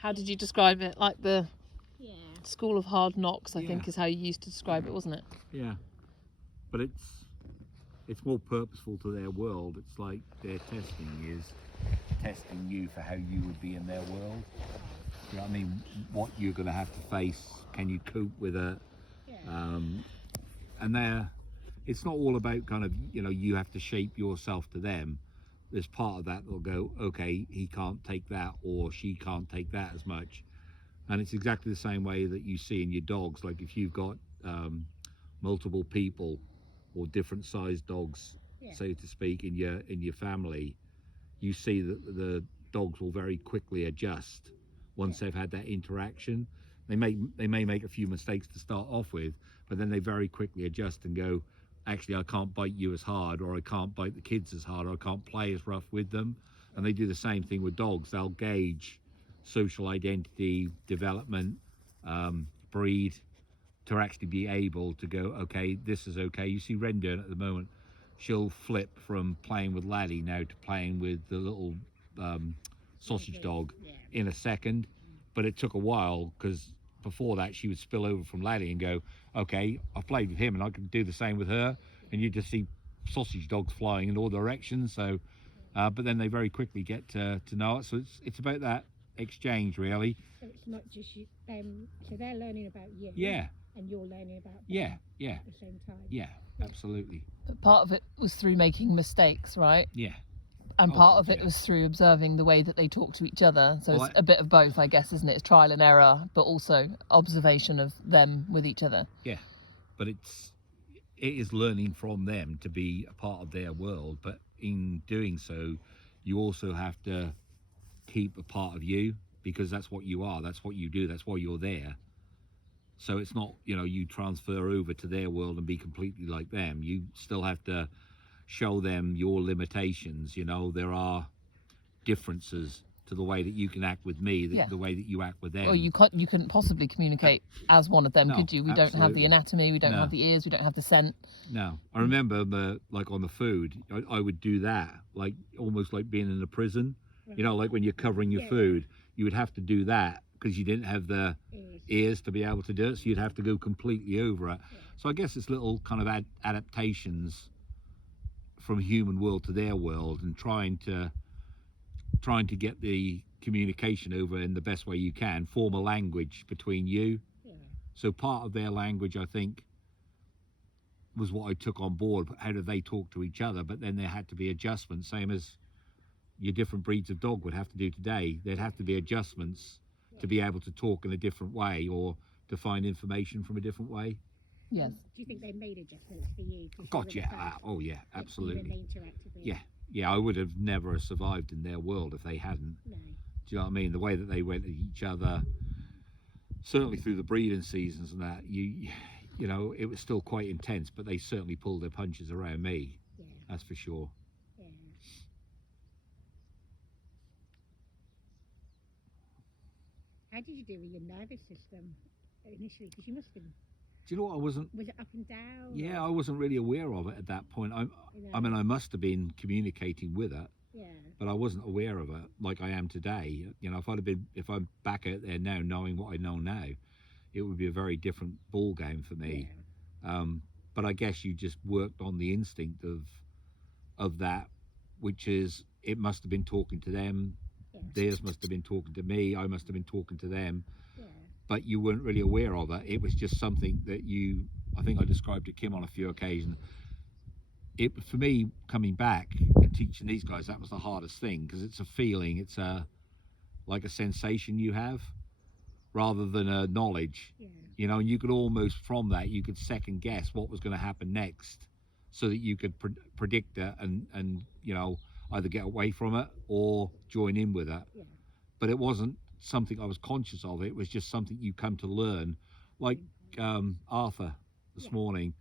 How did you describe it? Like the Yeah. School of Hard Knocks, I Yeah. think is how you used to describe it, wasn't it? Yeah, but it's more purposeful to their world. It's like their testing is testing you for how you would be in their world. You know what I mean? What you're going to have to face, can you cope with it? Yeah. And it's not all about kind of, you have to shape yourself to them. There's part of that that'll go, okay, he can't take that or she can't take that as much. And it's exactly the same way that you see in your dogs. Like if you've got multiple people or different sized dogs, Yeah. so to speak, in your family, you see that the dogs will very quickly adjust once they've had that interaction. They may make a few mistakes to start off with, but then they very quickly adjust and go, actually, I can't bite you as hard, or I can't bite the kids as hard, or I can't play as rough with them. And they do the same thing with dogs. They'll gauge social identity, development, breed, to actually be able to go, okay, this is okay. You see Ren doing it at the moment. She'll flip from playing with Laddie now to playing with the little sausage dog in a second. But it took a while, because before that she would spill over from Laddie and go, okay, I've played with him and I can do the same with her. And you just see sausage dogs flying in all directions. So, but then they very quickly get to know it. So it's about that exchange, really. So it's not just you, so they're learning about you. Yeah. And you're learning about them. Yeah. At the same time. Yeah, absolutely. But part of it was through making mistakes, right? Yeah. And Oh, part God, of it yeah. was through observing the way that they talk to each other. So Well, it's a bit of both, I guess, isn't it? It's trial and error, but also observation of them with each other. Yeah, but it is learning from them to be a part of their world. But in doing so, you also have to keep a part of you, because that's what you are. That's what you do. That's why you're there. So it's not, you transfer over to their world and be completely like them. You still have to show them your limitations. There are differences to the way that you can act with me, Yeah. the way that you act with them. Well, you couldn't possibly communicate as one of them, No, could you? We don't have absolutely. the anatomy, we don't No. have the ears, we don't have the scent. No, I remember like on the food, I would do that, like almost like being in a prison. Like when you're covering your food, you would have to do that because you didn't have the ears to be able to do it. So you'd have to go completely over it. So I guess it's little kind of adaptations from human world to their world, and trying to get the communication over in the best way you can, form a language between you. Yeah. So part of their language, I think, was what I took on board. How do they talk to each other? But then there had to be adjustments, same as your different breeds of dog would have to do today. There'd have to be adjustments to be able to talk in a different way, or to find information from a different way. Yes. Do you think they made adjustments for you? God, yeah. Oh, yeah, absolutely. When they interacted with you? Yeah, I would have never survived in their world if they hadn't. No. Do you know what I mean? The way that they went at each other, certainly through the breeding seasons and that, it was still quite intense, but they certainly pulled their punches around me. Yeah. That's for sure. Yeah. How did you do with your nervous system initially? Because you must have been. Do you know what? Was it up and down? Yeah, I wasn't really aware of it at that point. I mean, I must have been communicating with it, Yeah. but I wasn't aware of it like I am today. If I'm back out there now, knowing what I know now, it would be a very different ball game for me. Yeah. But I guess you just worked on the instinct of that, which is, it must have been talking to them. Yes. Theirs must have been talking to me. I must have been talking to them. Yeah. But you weren't really aware of it. It was just something that I think I described to Kim on a few occasions. For me, coming back and teaching these guys, that was the hardest thing, because it's a feeling, it's like a sensation you have, rather than a knowledge. Yeah. And you could almost, from that, you could second guess what was going to happen next, so that you could predict it and either get away from it or join in with it. Yeah. But it wasn't something I was conscious of. It was just something you come to learn, like Arthur this morning.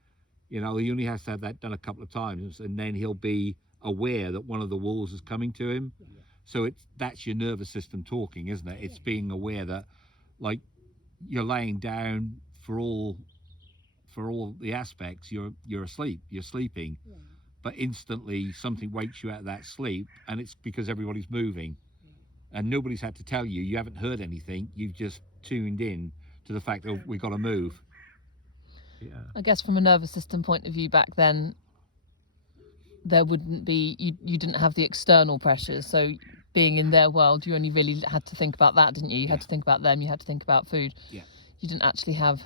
He only has to have that done a couple of times, and then he'll be aware that one of the wolves is coming to him. Yeah. So that's your nervous system talking, isn't it? It's being aware that, like, you're laying down for all the aspects, you're asleep, you're sleeping, Yeah. but instantly something wakes you out of that sleep, and it's because everybody's moving. and nobody's had to tell you. You haven't heard anything. You've just tuned in to the fact that we've got to move. Yeah. I guess from a nervous system point of view back then, there wouldn't be, you didn't have the external pressures. So being in their world, you only really had to think about that, didn't you? You had to think about them, you had to think about food. Yeah. You didn't actually have,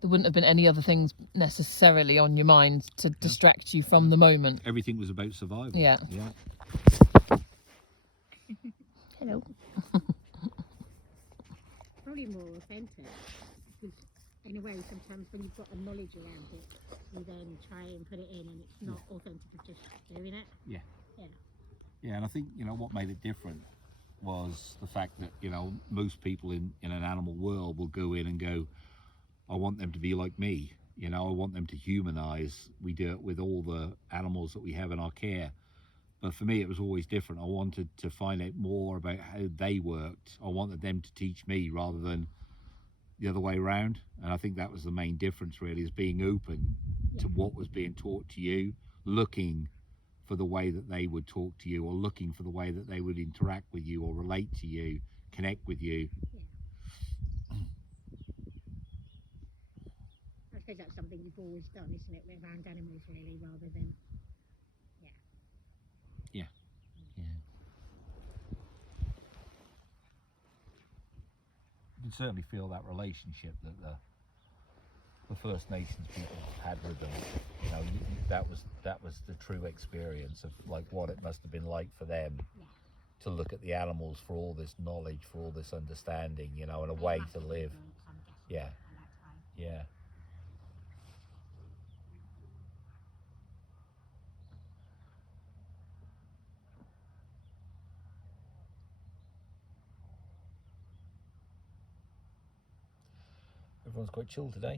there wouldn't have been any other things necessarily on your mind to distract you from the moment. Everything was about survival. Yeah. Yeah. Hello. Probably more authentic, because in a way sometimes when you've got a knowledge around it, you then try and put it in and it's not authentic of just doing it. Yeah. Yeah. Yeah, and I think, you know, what made it different was the fact that, you know, most people in an animal world will go in and go, I want them to be like me, you know, I want them to humanize. We do it with all the animals that we have in our care. But for me, it was always different. I wanted to find out more about how they worked. I wanted them to teach me rather than the other way around. And I think that was the main difference, really, is being open to what was being taught to you, looking for the way that they would talk to you, or looking for the way that they would interact with you or relate to you, connect with you. I suppose that's something you've always done, isn't it, around animals really, rather than, Yeah. You can certainly feel that relationship that the First Nations people had with them. You know, that was the true experience of like what it must have been like for them to look at the animals for all this knowledge, for all this understanding, you know, and a way to live. Yeah. Yeah. Everyone's quite chill today.